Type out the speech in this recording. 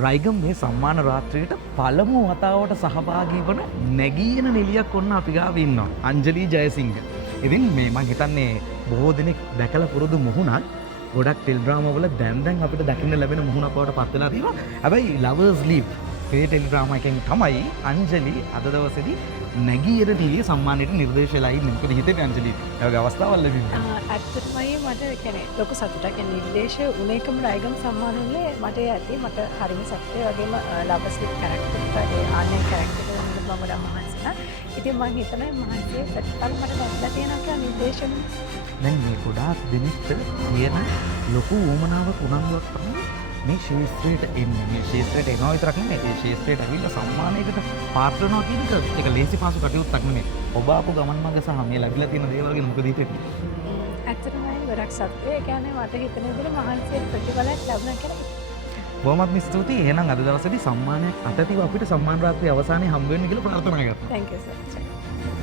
රයිගම් මේ සම්මාන රාත්‍රියට පළමු වතාවට සහභාගී වන නැගීන නිලියක් ඔන්න අපි ගාව ඉන්නවා. අංජලි ජයසිංහ. ඉතින් මේ මම හිතන්නේ බොහෝ දෙනෙක් දැකලා පුරුදු මුහුණක් ගොඩක් ටෙලිඩ්‍රාමා වල දැන් අපිට දකින්න ලැබෙන මුහුණක් බවට පත් වෙලා තියෙනවා. හැබැයි ලවර්ස් ලීව් මේ ටෙලිඩ්‍රාමා එකෙන් තමයි අංජලි අද දවසේදී නැගීන නිලිය සම්මානයට නිර්දේශ වෙලා ඉන්නේ. මොකද හිතේ අංජලි ඒ වගේ අවස්ථාවල් ලැබෙන්නේ. ඇත්තටමයි මට කියන්නේ ලොකු සතුටක්. නිර්දේශ උනේකම රයිගම් සම්මානෙන්නේ මට ඇති මට හරිම සතුටුයි. වගේම ලවර්ස් ලීව් කැරක්ටර් ඒ ආන්නේ කැරක්ටර් එක මම ගොඩක් මහන්සිලා. ඉතින් මම හිතනවා මහන්සිය ප්‍රතිඵල මට දැක්ලා තියෙනවා කියලා නිර්දේශන. දැන් මේ ගොඩාක් දෙනෙක්ට තියෙන ලොකු උවමනාවක් උනන්දුවක් තමයි මේ ශේෂ්ත්‍රයට එන්නේ. මේ ශේෂ්ත්‍රයට එනවා විතරක් නෙමෙයි මේ ශේෂ්ත්‍රයට ඇවිල්ලා සම්මානයකට පාත්‍ර වෙනවා කියන එක ලේසි පාසු කටයුත්තක් නෙමෙයි. ඔබ ආපු ගමන් මඟ සහ මේ ලැබිලා තියෙන දේවල් ගැන මොකද හිතෙන්නේ? ඇත්තටම ගොඩක් සතුටුයි. ඒ කියන්නේ මට හිතෙන විදිහට මහන්සියට ප්‍රතිඵලයක් ලැබුණා කියලා. බොහොමත්ම ස්තුතියි. එහෙනම් අද දවසේදී සම්මානයක් අතතිව අපිට සම්මාන රාත්‍රියේ අවසානයේ හම්බ වෙන්න කියලා ප්‍රාර්ථනා කරනවා. Thank you so much.